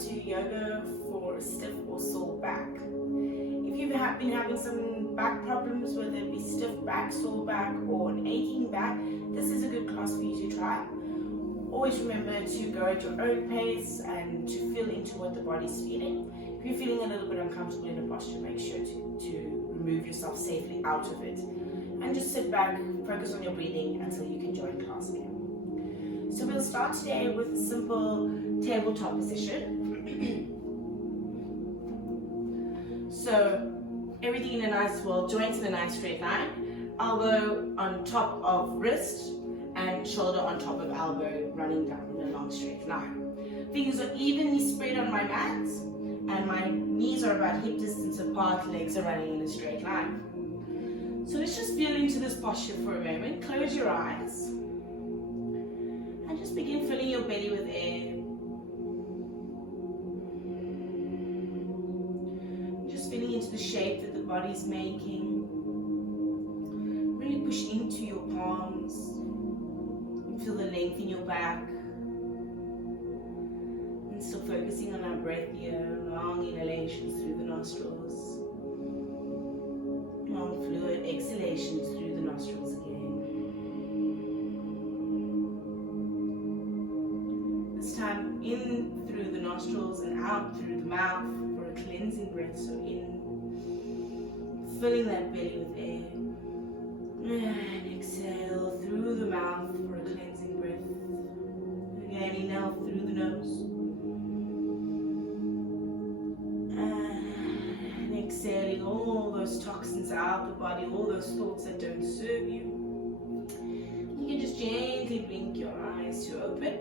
to yoga for a stiff or sore back. If you've been having some back problems, whether it be stiff back, sore back, or an aching back, this is a good class for you to try. Always remember to go at your own pace and to feel into what the body's feeling. If you're feeling a little bit uncomfortable in a posture, make sure to remove yourself safely out of it. And just sit back, focus on your breathing until you can join class again. So we'll start today with a simple tabletop position. So everything in a nice, joints in a nice straight line, elbow on top of wrist and shoulder on top of elbow, running down in a long straight line. Fingers are evenly spread on my mat and my knees are about hip distance apart, legs are running in a straight line. So let's just feel into this posture for a moment. Close your eyes and just begin filling your belly with air. Just feeling into the shape that the body's making. Really push into your palms. Feel the length in your back. And still focusing on our breath here. Long inhalations through the nostrils. Long fluid exhalations through the nostrils again. This time in through the nostrils and out through the mouth for a cleansing breath. So in, filling that belly with air. And exhale through the mouth for a cleansing breath. Again, inhale through the nose. And exhaling all those toxins out the body, all those thoughts that don't serve you. You can just gently blink your eyes to open.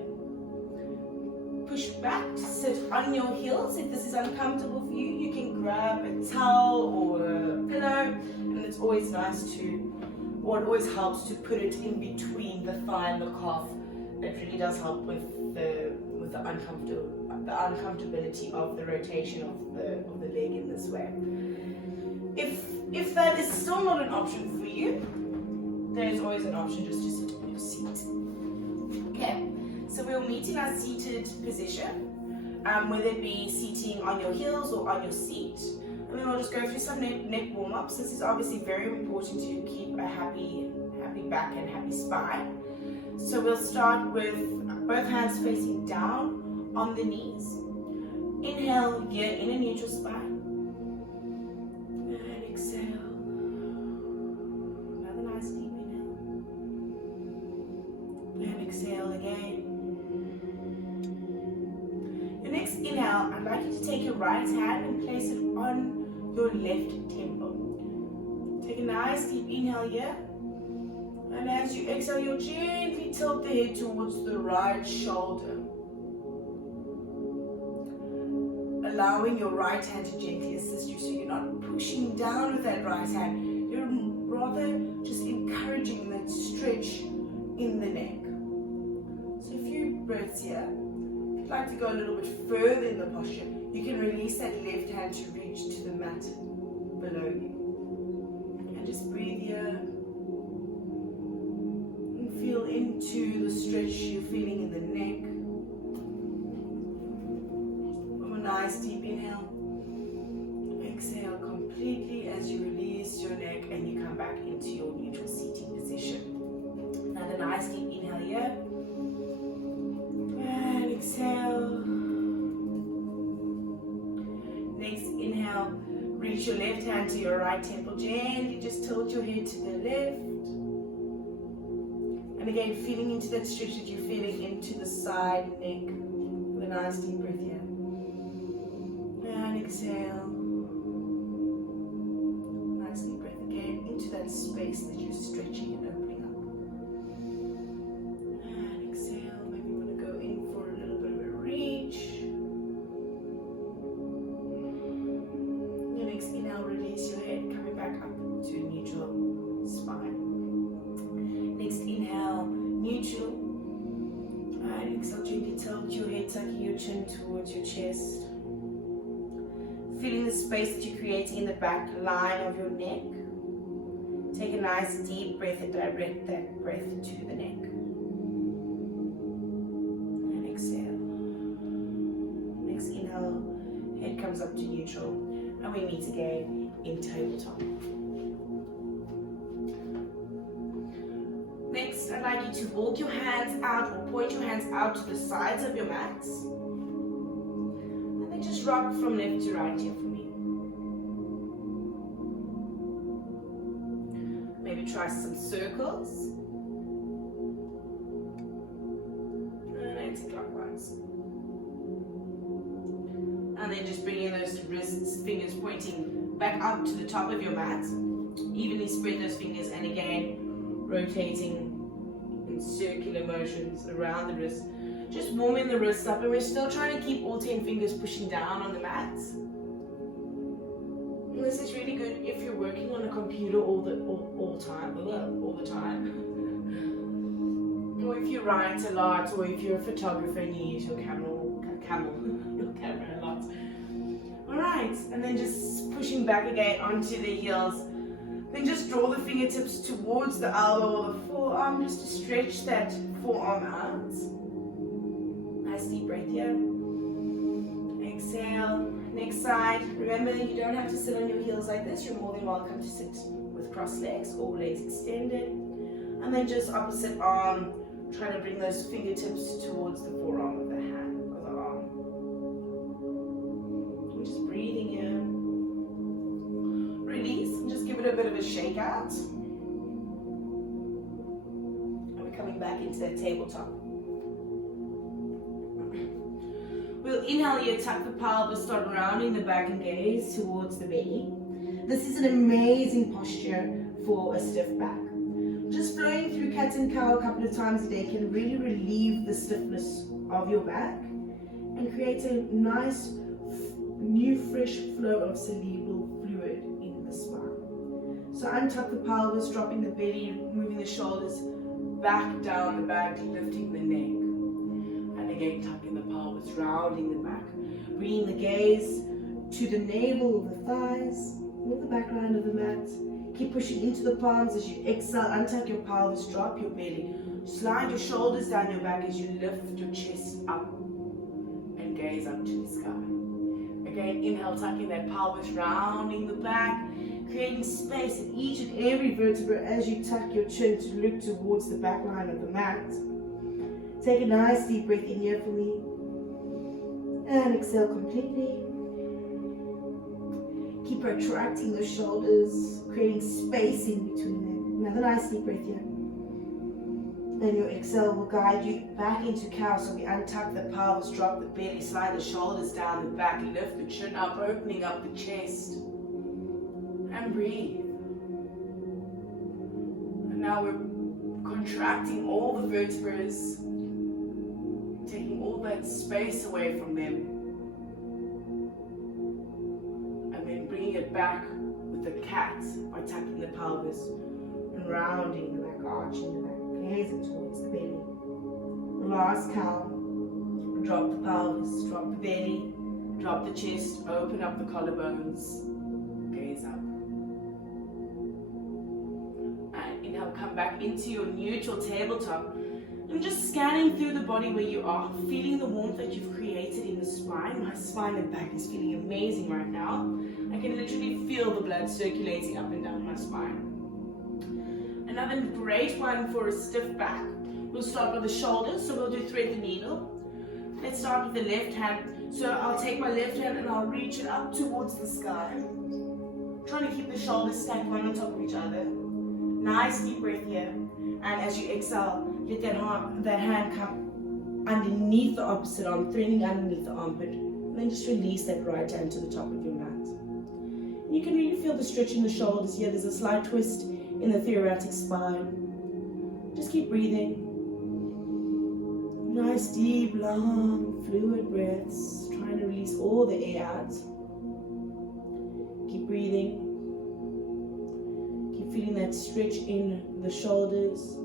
Push back to sit on your heels. If this is uncomfortable for you, you can grab a towel or a pillow. And it's always nice to, or it always helps to put it in between the thigh and the calf. That really does help with the uncomfortability of the rotation of the leg in this way. If that is still not an option for you, there's always an option just to sit in your seat. Okay, so we'll meet in our seated position, whether it be seating on your heels or on your seat. And then we'll just go through some neck warm-ups. This is obviously very important to keep a happy back and happy spine. So we'll start with both hands facing down on the knees. Inhale here in a neutral spine. And exhale. Another nice deep inhale. And exhale again. Your next inhale, I'd like you to take your right hand and place it on your left temple. Take a nice deep inhale here. And as you exhale, you'll gently tilt the head towards the right shoulder. Allowing your right hand to gently assist you, so you're not pushing down with that right hand. You're rather just encouraging that stretch in the neck. So a few breaths here. If you'd like to go a little bit further in the posture, you can release that left hand to reach to the mat below you. And just breathe here. Feel into the stretch you're feeling in the neck. From a nice deep inhale. Exhale completely as you release your neck and you come back into your neutral seating position. Another nice deep inhale here. And exhale. Next inhale, reach your left hand to your right temple. Gently just tilt your head to the left. And again, feeling into that stretch that you're feeling into the side neck with a nice deep breath here. And exhale. Nice deep breath again into that space that you're stretching and opening up. And exhale. Maybe you want to go in for a little bit of a reach. Your next inhale, release your head, coming back up to neutral spine. Next inhale, neutral. And exhale, gently tilt your head, tucking your chin towards your chest. Feeling the space that you're creating in the back line of your neck. Take a nice deep breath and direct that breath to the neck. And exhale. Next inhale, comes up to neutral, and we meet again in tabletop. Next, I'd like you to walk your hands out or point your hands out to the sides of your mats. And then just rock from left to right here for me. Maybe try some circles. And anti-clockwise. And then just bringing those wrists, fingers pointing back up to the top of your mat. Evenly spread those fingers, and again, rotating in circular motions around the wrist. Just warming the wrists up, and we're still trying to keep all 10 fingers pushing down on the mat. And this is really good if you're working on a computer all the time. Or if you write a lot, or if you're a photographer and you use your camera a lot. Alright, and then just pushing back again onto the heels. Then just draw the fingertips towards the elbow or the forearm, just to stretch that forearm out. Nice deep breath here. Exhale. Next side. Remember, you don't have to sit on your heels like this. You're more than welcome to sit with crossed legs or legs extended. And then just opposite arm, try to bring those fingertips towards the forearm of the hand, of the arm. And just breathing here. Release, and just give it a bit of a shake out. And we're coming back into that tabletop. We'll inhale here, tuck the pelvis, start rounding the back and gaze towards the belly. This is an amazing posture for a stiff back. Just flowing through cat and cow a couple of times a day can really relieve the stiffness of your back and create a nice, new, fresh flow of cerebral fluid in the spine. So untuck the pelvis, dropping the belly, moving the shoulders back down the back, lifting the neck. And again, tucking the pelvis, rounding the back. Bringing the gaze to the navel of the thighs, or the back line of the mat. Keep pushing into the palms as you exhale. Untuck your pelvis, drop your belly. Slide your shoulders down your back as you lift your chest up and gaze up to the sky. Again, inhale, tucking that pelvis, rounding the back, creating space in each and every vertebra as you tuck your chin to look towards the back line of the mat. Take a nice deep breath in here for me. And exhale completely. Keep retracting the shoulders, creating space in between them. Another nice deep breath here. And your exhale will guide you back into cow. So we untuck the pelvis, drop the belly, slide the shoulders down the back, lift the chin up, opening up the chest. And breathe. And now we're contracting all the vertebrae, taking all that space away from them. And then bringing it back with the cat by tucking the pelvis and rounding the back, arching the back. Gazing towards the belly. Last cow. Drop the pelvis, drop the belly, drop the chest, open up the collarbones, gaze up. And inhale, come back into your neutral tabletop. And just scanning through the body where you are, feeling the warmth that you've created in the spine. My spine and back is feeling amazing right now. I can literally feel the blood circulating up and down my spine. Another great one for a stiff back. We'll start with the shoulders, so we'll do thread the needle. Let's start with the left hand. So I'll take my left hand and I'll reach it up towards the sky. Trying to keep the shoulders stacked one on top of each other. Nice deep breath here. And as you exhale, let that hand come underneath the opposite arm, threading underneath the armpit. And then just release that right hand to the top of your mat. And you can really feel the stretch in the shoulders here. There's a slight twist in the thoracic spine. Just keep breathing. Nice, deep, long, fluid breaths. Trying to release all the air out. Keep breathing. Keep feeling that stretch in the shoulders,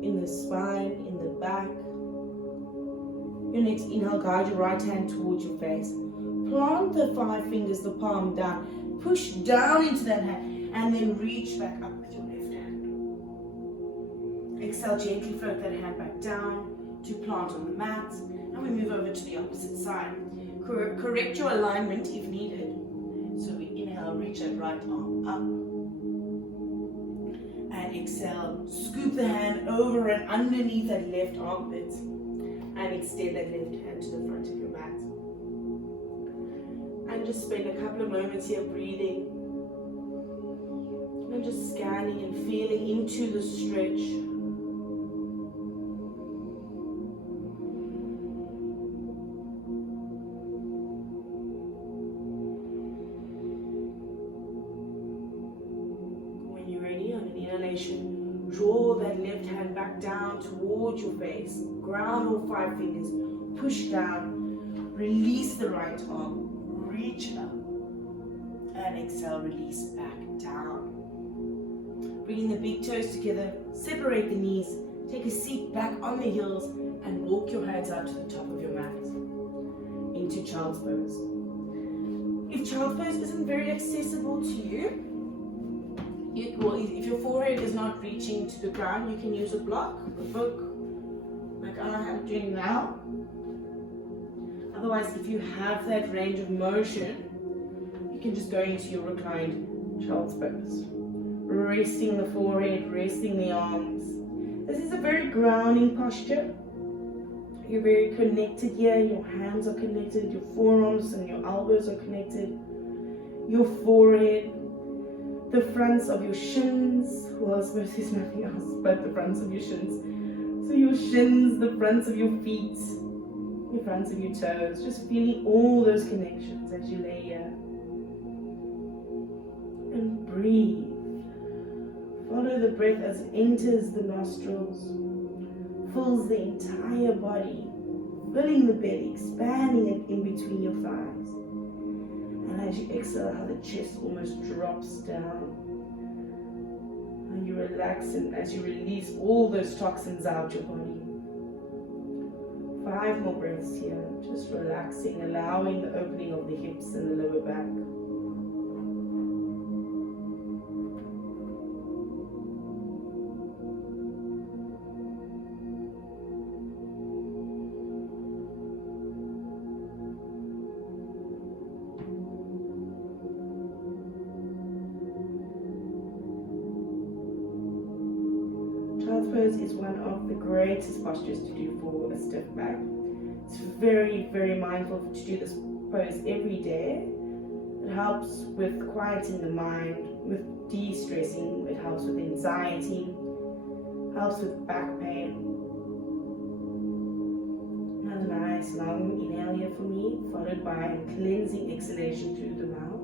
in the spine, in the back. Your next inhale, guide your right hand towards your face. Plant the 5 fingers, the palm down. Push down into that hand and then reach back up with your left hand. Exhale, gently float that hand back down to plant on the mat. And we move over to the opposite side. correct your alignment if needed. So we inhale, reach that right arm up. And exhale, scoop the hand over and underneath that left armpit. And extend that left hand to the front of your mat. And just spend a couple of moments here breathing. And just scanning and feeling into the stretch. Draw that left hand back down towards your face. Ground all 5 fingers. Push down. Release the right arm. Reach up. And exhale, release back down. Bringing the big toes together. Separate the knees. Take a seat back on the heels. And walk your hands out to the top of your mat. Into child's pose. If child's pose isn't very accessible to you, if your forehead is not reaching to the ground, you can use a block, a book, like I'm doing now. Otherwise, if you have that range of motion, you can just go into your reclined child's pose. Resting the forehead, resting the arms. This is a very grounding posture. You're very connected here. Your hands are connected, your forearms and your elbows are connected. Your forehead, the fronts of your shins, well, I suppose there's nothing else but the fronts of your shins. So your shins, the fronts of your feet, the fronts of your toes, just feeling all those connections as you lay here. And breathe. Follow the breath as it enters the nostrils, fills the entire body, filling the belly, expanding it in between your thighs. And as you exhale, how the chest almost drops down. And you relax, and as you release all those toxins out your body. 5 more breaths here, just relaxing, allowing the opening of the hips and the lower back. Child's pose is one of the greatest postures to do for a stiff back. It's very, very mindful to do this pose every day. It helps with quieting the mind, with de-stressing, it helps with anxiety, helps with back pain. Another nice long inhale here for me, followed by a cleansing exhalation through the mouth.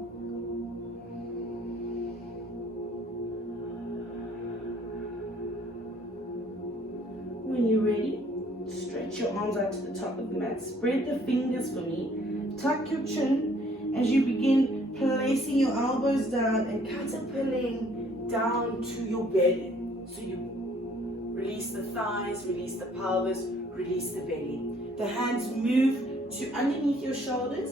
When you're ready, stretch your arms out to the top of the mat. Spread the fingers for me. Tuck your chin as you begin placing your elbows down and catapulting down to your belly. So you release the thighs, release the pelvis, release the belly. The hands move to underneath your shoulders,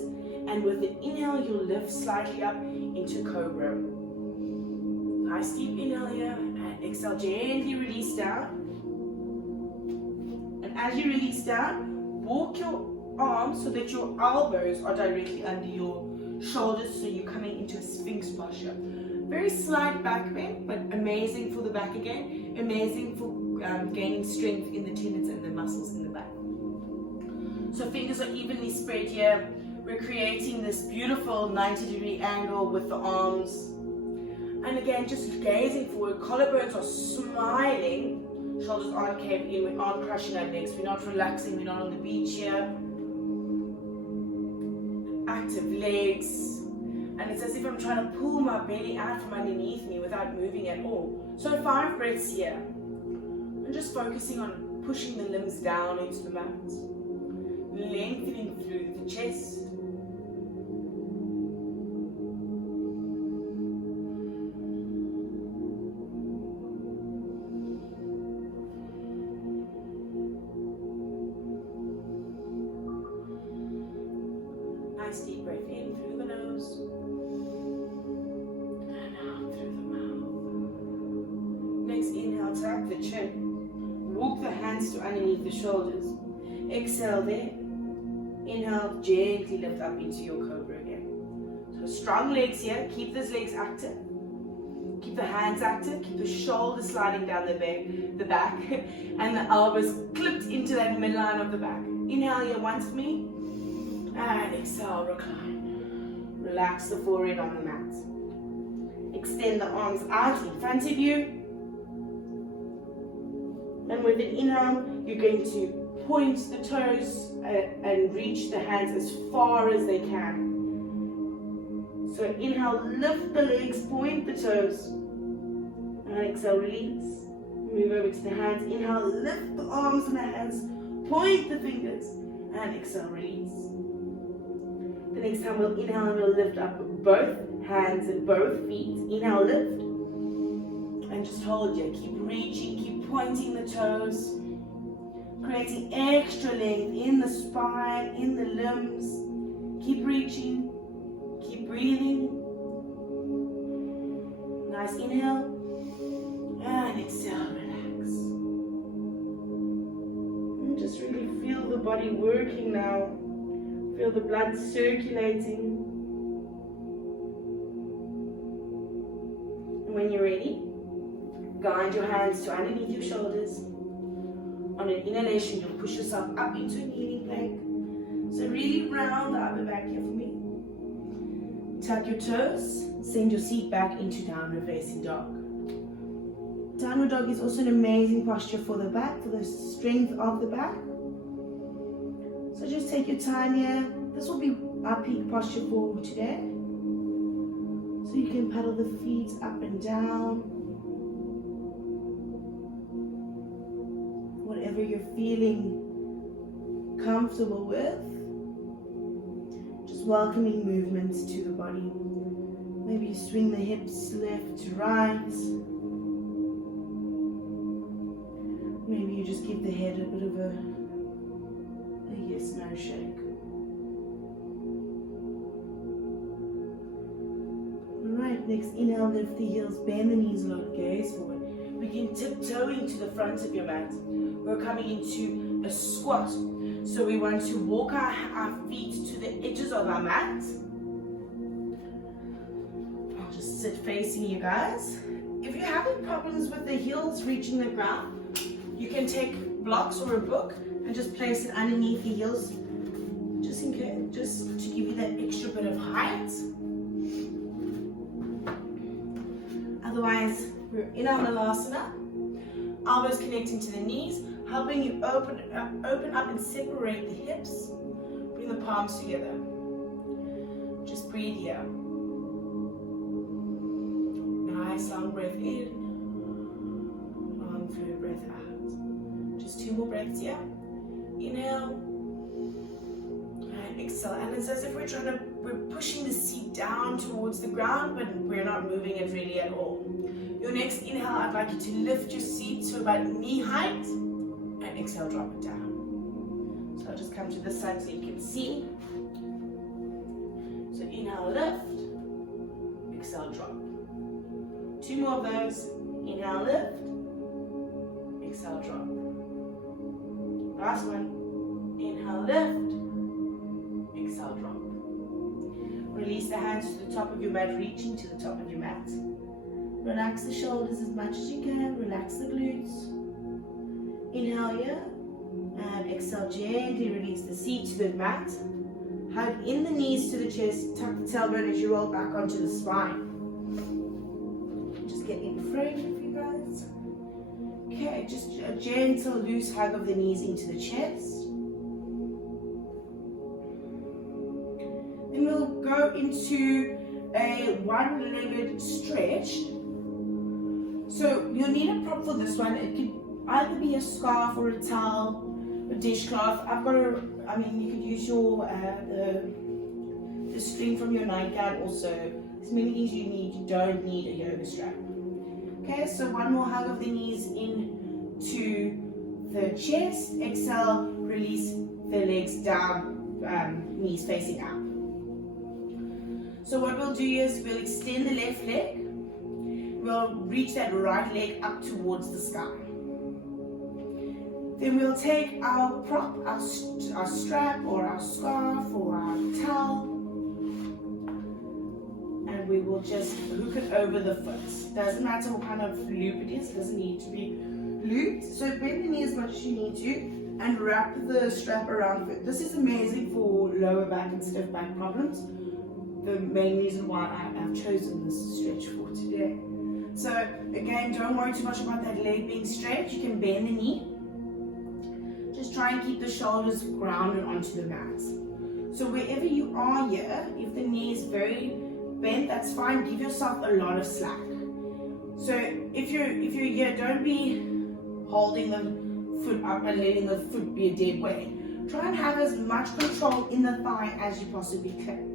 and with the inhale, you'll lift slightly up into cobra. Nice deep inhale here, and exhale, gently release down. As you release down, walk your arms so that your elbows are directly under your shoulders, so you're coming into a sphinx posture. Very slight back bend, but amazing for the back again, amazing for gaining strength in the tendons and the muscles in the back. So fingers are evenly spread here. We're creating this beautiful 90-degree angle with the arms. And again, just gazing forward, collarbones are smiling. Shoulders aren't caving in, we aren't crushing our legs, we're not relaxing, we're not on the beach here. Active legs. And it's as if I'm trying to pull my belly out from underneath me without moving at all. So 5 breaths here. And just focusing on pushing the limbs down into the mat. Lengthening through the chest. Deep breath in through the nose and out through the mouth. Next inhale, tap the chin. Walk the hands to underneath the shoulders. Exhale there. inhale, gently lift up into your cobra again. So strong legs here, keep those legs active. Keep the hands active, keep the shoulders sliding down the back, and the elbows clipped into that midline of the back. Inhale here once for me, and exhale, recline. Relax the forehead on the mat. Extend the arms out in front of you. And with an inhale, you're going to point the toes and reach the hands as far as they can. So inhale, lift the legs, point the toes. And exhale, release. Move over to the hands. Inhale, lift the arms and the hands, point the fingers. And exhale, release. The next time we'll inhale and we'll lift up both hands and both feet. Inhale, lift. And just hold here. Keep reaching, keep pointing the toes. Creating extra length in the spine, in the limbs. Keep reaching. Keep breathing. Nice inhale. And exhale, relax. And just really feel the body working now. Feel the blood circulating. And when you're ready, guide your hands to underneath your shoulders. On an inhalation, you'll push yourself up into a kneeling plank. So really round the upper back here for me. Tuck your toes, send your seat back into downward facing dog. Downward dog is also an amazing posture for the back, for the strength of the back. So just take your time here. This will be our peak posture for today. So you can paddle the feet up and down. Whatever you're feeling comfortable with. Just welcoming movements to the body. Maybe you swing the hips left to right. Maybe you just give the head a bit of a yes-no shake. Alright, next inhale, lift the heels, bend the knees a lot, gaze forward. Begin tiptoeing to the front of your mat. We're coming into a squat. So we want to walk our feet to the edges of our mat. I'll just sit facing you guys. If you're having problems with the heels reaching the ground, you can take blocks or a book and just place it underneath your heels, just in case, just to give you that extra bit of height. Otherwise, we're in our Malasana, elbows connecting to the knees, helping you open up and separate the hips. Bring the palms together. Just breathe here. Nice long breath in, long flow breath out. Just 2 more breaths here. Inhale and exhale. And it's as if we're pushing the seat down towards the ground, but we're not moving it really at all. Your next inhale, I'd like you to lift your seat to about knee height, and exhale, drop it down. So I'll just come to this side so you can see. So inhale, lift, exhale, drop. 2 more of those. Inhale, lift, exhale, drop. Last one. Inhale, lift, exhale, drop. Release the hands to the top of your mat, reaching to the top of your mat. Relax the shoulders as much as you can. Relax the glutes. Inhale here. And exhale, gently release the seat to the mat. Hug in the knees to the chest. Tuck the tailbone as you roll back onto the spine. Just get in frame for you guys. Okay, just a gentle, loose hug of the knees into the chest. Then we'll go into a one-legged stretch. So you'll need a prop for this one. It could either be a scarf or a towel, a dishcloth. You could use your the string from your nightgown also. As many things you need. You don't need a yoga strap. Okay, so one more hug of the knees into the chest. Exhale, release the legs down, knees facing up. So what we'll do is we'll extend the left leg. We'll reach that right leg up towards the sky. Then we'll take our prop, our strap or our scarf or our towel, and we will just hook it over the foot. Doesn't matter what kind of loop it is, it doesn't need to be looped. So bend the knee as much as you need to and wrap the strap around it. This is amazing for lower back and stiff back problems. The main reason why I've chosen this stretch for today. So again, don't worry too much about that leg being straight. You can bend the knee. Just try and keep the shoulders grounded onto the mat. So wherever you are here, if the knee is very bent, that's fine. Give yourself a lot of slack. So if you're here, don't be holding the foot up and letting the foot be a dead weight. Try and have as much control in the thigh as you possibly can.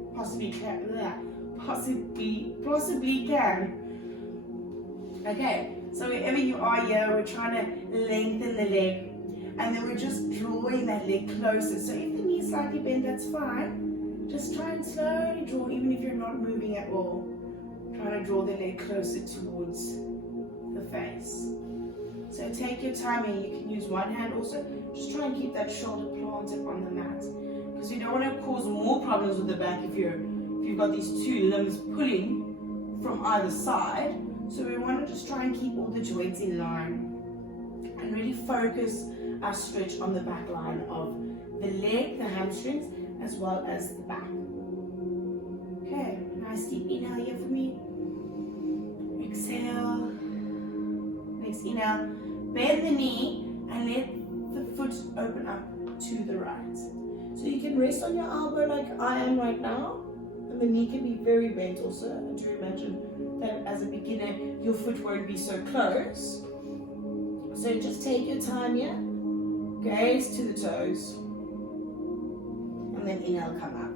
Okay, so wherever you are here, we're trying to lengthen the leg, and then we're just drawing that leg closer. So if the knee is slightly bent, that's fine. Just try and slowly draw, even if you're not moving at all. Try to draw the leg closer towards the face. So take your time, and you can use one hand also. Just try and keep that shoulder planted on the mat, because you don't want to cause more problems with the back if you've got these two limbs pulling from either side. So we want to just try and keep all the joints in line and really focus our stretch on the back line of the leg, the hamstrings, as well as the back. Okay, nice deep inhale here for me. Exhale. Next inhale, bend the knee and let the foot open up to the right. So you can rest on your elbow like I am right now, and the knee can be very bent also. I do imagine that as a beginner, your foot won't be so close. So just take your time here, gaze to the toes, and then inhale, come up.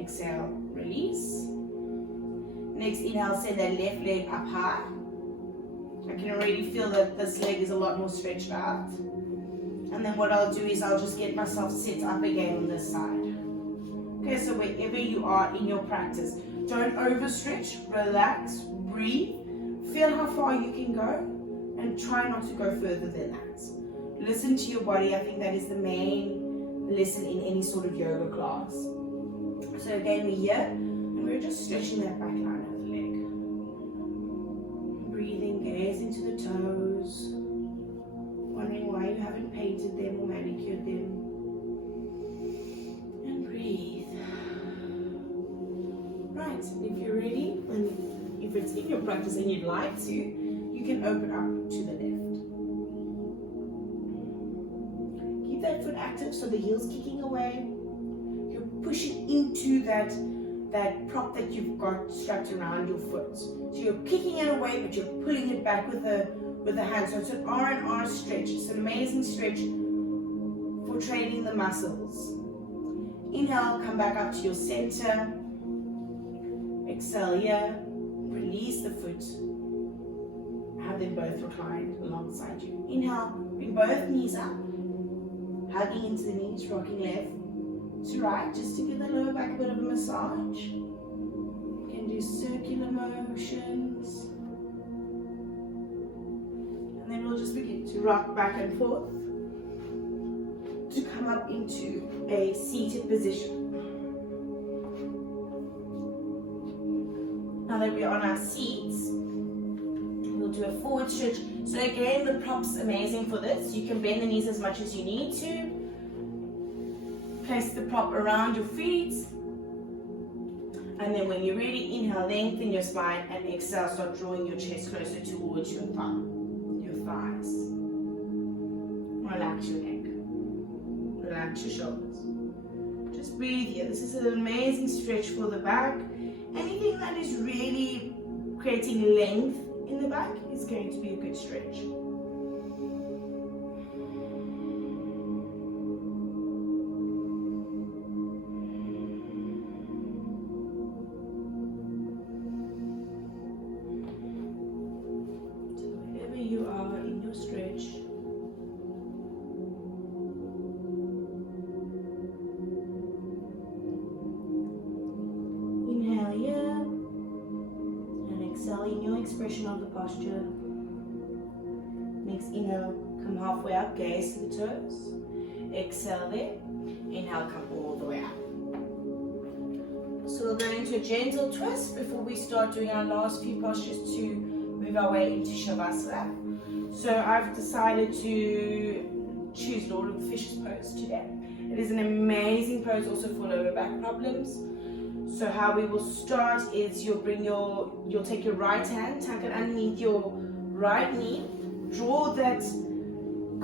Exhale, release. Next inhale, send that left leg up high. I can already feel that this leg is a lot more stretched out. And then what I'll do is I'll just get myself set up again on this side. Okay, so wherever you are in your practice, don't overstretch, relax, breathe, feel how far you can go, and try not to go further than that. Listen to your body. I think that is the main lesson in any sort of yoga class. So again, we're here, and we're just stretching that back line of the leg. Breathing, gaze into the toes, wondering why you haven't painted them or manicured them. And breathe. Right, if you're ready, and if it's in your practice and you'd like to, you can open up to the left. Keep that foot active so the heel's kicking away. You're pushing into that prop that you've got strapped around your foot. So you're kicking it away, but you're pulling it back with the hand. So it's an R and R stretch. It's an amazing stretch for training the muscles. Inhale, come back up to your center. Exhale here, release the foot, have them both reclined alongside you. Inhale, bring both knees up, hugging into the knees, rocking left to right, just to give the lower back a bit of a massage. You can do circular motions. And then we'll just begin to rock back and forth to come up into a seated position. Now that we're on our seats, we'll do a forward stretch. So again, the prop's amazing for this. You can bend the knees as much as you need to. Place the prop around your feet. And then when you're ready, inhale, lengthen your spine, and exhale, start drawing your chest closer towards your thighs. Relax your neck. Relax your shoulders. Just breathe here. This is an amazing stretch for the back. Anything that is really creating length in the back is going to be a good stretch. So wherever you are in your stretch, expression of the posture. Next inhale, Come halfway up, gaze to the toes. Exhale there. Inhale, come all the way up. So we'll go into a gentle twist before we start doing our last few postures to move our way into Shavasana. So I've decided to choose Lord of the Fishes pose today. It is an amazing pose also for lower back problems. So how we will start is you'll take your right hand, tuck it underneath your right knee, draw that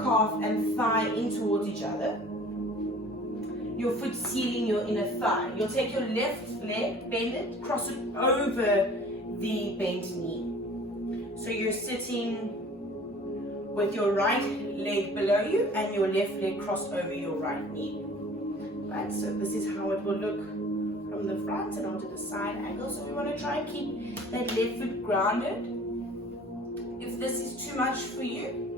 calf and thigh in towards each other. Your foot sealing your inner thigh. You'll take your left leg, bend it, cross it over the bent knee. So you're sitting with your right leg below you and your left leg crossed over your right knee. Right, so this is how it will look from the front and onto the side angle. So we want to try and keep that left foot grounded. If this is too much for you,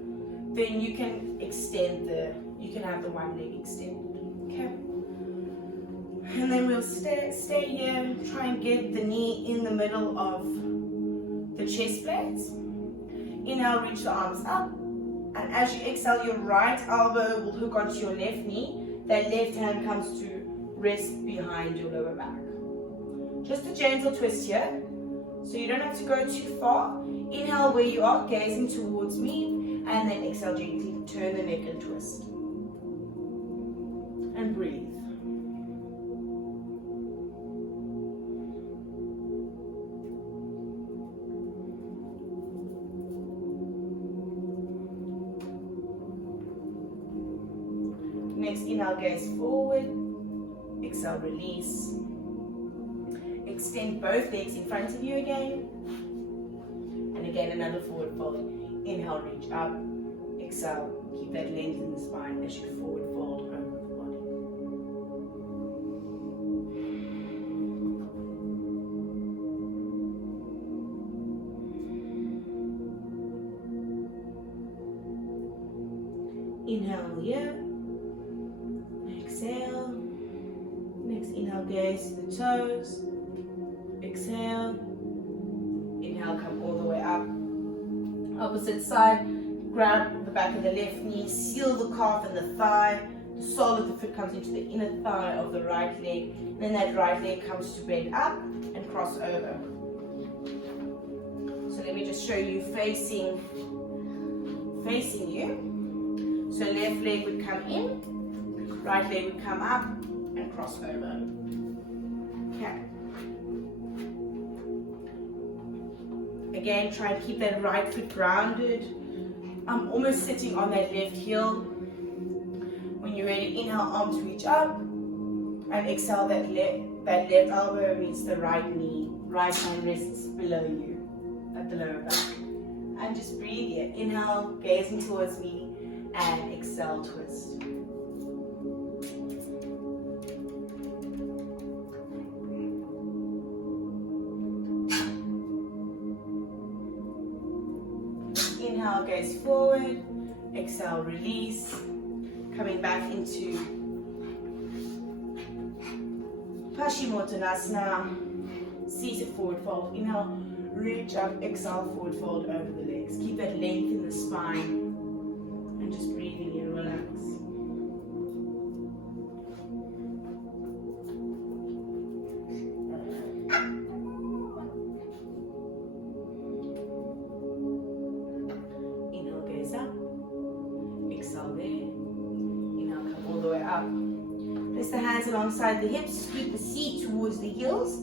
then you can you can have the one leg extended. Okay. And then we'll stay here, try and get the knee in the middle of the chest plates. Inhale, reach the arms up. And as you exhale, your right elbow will hook onto your left knee. That left hand comes to rest behind your lower back. Just a gentle twist here. So you don't have to go too far. Inhale where you are, gazing towards me. And then exhale gently, turn the neck and twist. And breathe. Next, inhale, gaze forward. Exhale, release. Extend both legs in front of you again. And again, another forward fold. Inhale, reach up. Exhale, keep that length in the spine as you forward fold over the body. Inhale here. Exhale. Next, inhale, gaze to the toes. Exhale. Inhale, come all the way up. Opposite side, grab the back of the left knee, seal the calf and the thigh. The sole of the foot comes into the inner thigh of the right leg. Then that right leg comes to bend up and cross over. So let me just show you facing you. So left leg would come in, right leg would come up and cross over. Okay. Again, try and keep that right foot grounded. I'm almost sitting on that left heel. When you're ready, inhale, arms reach up. And exhale, that left elbow meets the right knee. Right hand rests below you at the lower back. And just breathe here. Inhale, gazing towards me. And exhale, twist. Inhale, gaze forward. Exhale, release. Coming back into Paschimottanasana. Seated forward fold. Inhale, reach up. Exhale, forward fold over the legs. Keep that length in the spine. And just breathing in, relax. Inhale, gaze up. Exhale there. Inhale, come all the way up. Place the hands alongside the hips, scoot the seat towards the heels,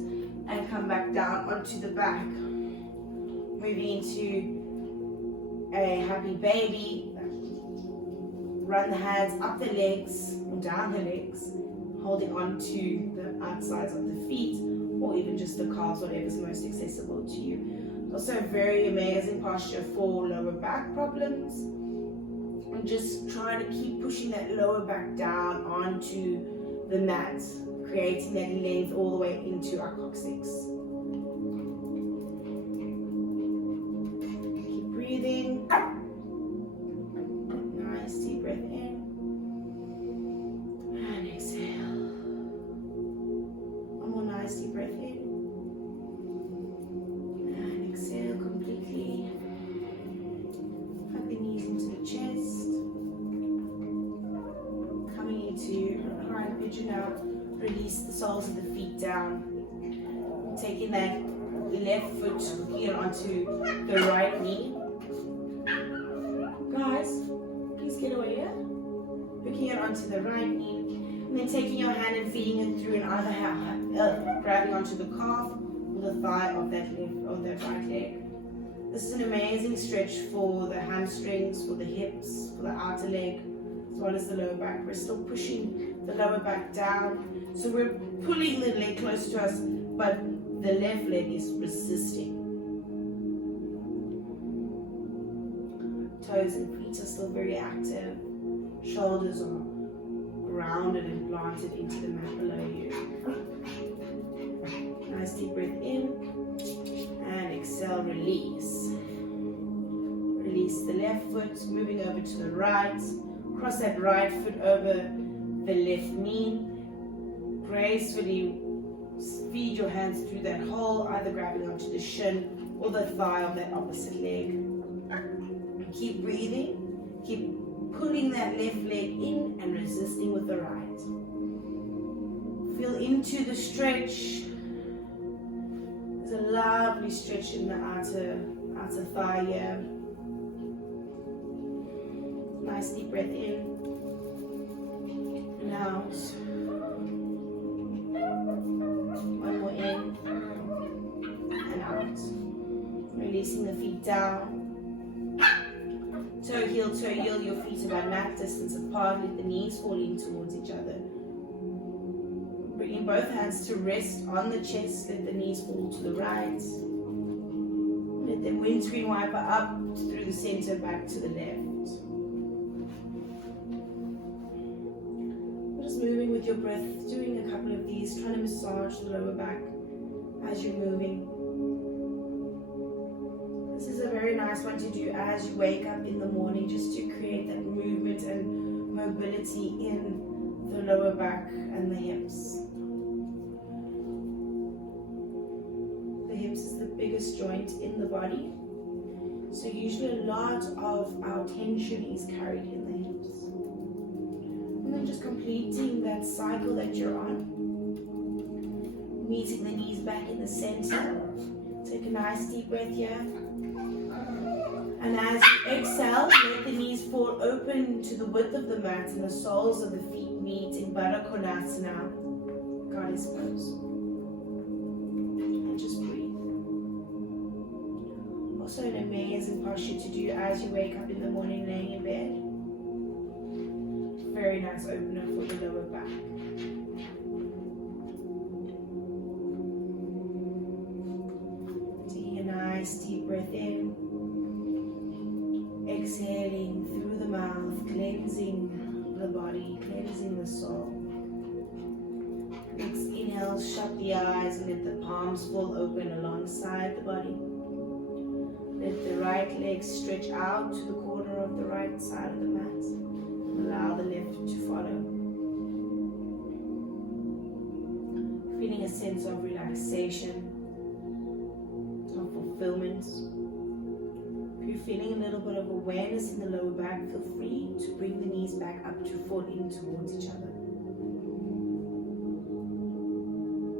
and come back down onto the back. Moving into a happy baby. Run the hands up the legs or down the legs, holding on to the outsides of the feet or even just the calves, whatever's most accessible to you. Also a very amazing posture for lower back problems. And just try to keep pushing that lower back down onto the mat, creating that length all the way into our coccyx. Keep breathing. Nice deep breath in and exhale. One more nice deep breath in and exhale completely. Hug the knees into the chest. Release the soles of the feet down. Taking that left foot, hooking it onto the right knee. Guys, please get away here. Hooking it onto the right knee. And then taking your hand and feeding it through in either hand, grabbing onto the calf or the thigh of that right leg. This is an amazing stretch for the hamstrings, for the hips, for the outer leg, as well as the lower back. We're still pushing the lower back down. So we're pulling the leg close to us, but the left leg is resisting. Toes and feet are still very active. Shoulders are grounded and planted into the mat below you. Nice deep breath in and exhale, release. Release the left foot, moving over to the right. Cross that right foot over the left knee. Gracefully feed your hands through that hole, either grabbing onto the shin or the thigh of that opposite leg. Keep breathing. Keep pulling that left leg in and resisting with the right. Feel into the stretch. There's a lovely stretch in the outer thigh here. Nice deep breath in and out. One more in and out. Releasing the feet down. Toe heel, your feet about mat distance apart, let the knees fall in towards each other. Bringing both hands to rest on the chest, let the knees fall to the right. Let the windscreen wiper up through the center, back to the left. Just moving with your breath, doing a couple of these, trying to massage the lower back as you're moving. This is a very nice one to do as you wake up in the morning, just to create that movement and mobility in the lower back and the hips. The hips is the biggest joint in the body, so usually a lot of our tension is carried in the hips. And then just completing that cycle that you're on, meeting the knees back in the center. Take a nice deep breath here. And as you exhale, let the knees fall open to the width of the mat and the soles of the feet meet in Baddha Konasana, Goddess pose. And just breathe. Also an amazing posture to do as you wake up in the morning laying in bed. Very nice opener for the lower back. Taking a nice deep breath in. Exhaling through the mouth, cleansing the body, cleansing the soul. Next inhale, shut the eyes and let the palms fall open alongside the body. Let the right leg stretch out to the corner of the right side of the mat. And allow the left to follow. Feeling a sense of relaxation, of fulfillment. If you're feeling a little bit of awareness in the lower back, feel free to bring the knees back up to fall in towards each other.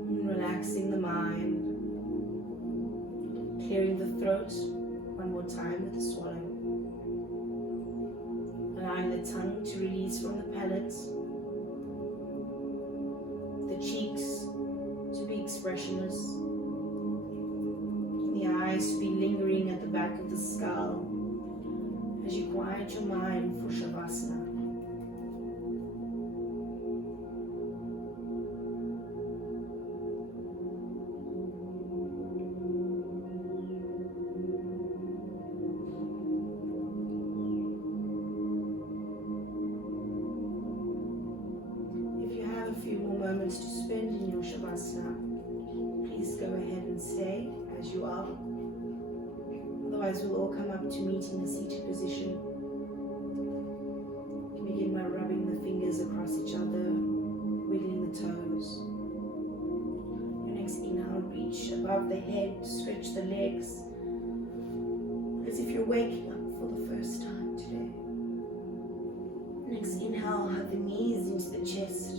And relaxing the mind, clearing the throat one more time with the swallow. Allowing the tongue to release from the palate, the cheeks to be expressionless, the eyes to be lingering at the back of the skull as you quiet your mind for Shavasana. If you have a few more moments to spend in your Shavasana, please go ahead and stay as you are. Otherwise, we'll all come up to meet in the seated position. You begin by rubbing the fingers across each other, wiggling the toes. Your next inhale, reach above the head, stretch the legs, as if you're waking up for the first time today. Next inhale, hug the knees into the chest.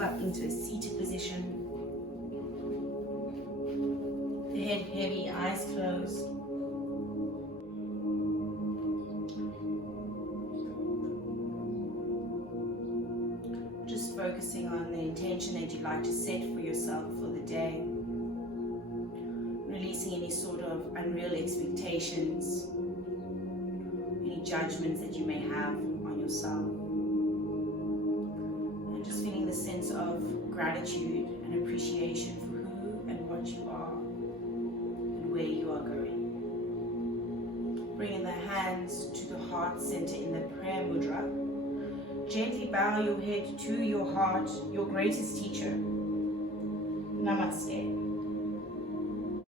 come up into a seated position. The head heavy, eyes closed. Just focusing on the intention that you'd like to set for yourself for the day. Releasing any sort of unreal expectations, any judgments that you may have on yourself. And just feeling the sense of gratitude and appreciation for who and what you are and where you are going. Bringing the hands to the heart center in the prayer mudra. Gently bow your head to your heart, your greatest teacher. Namaste.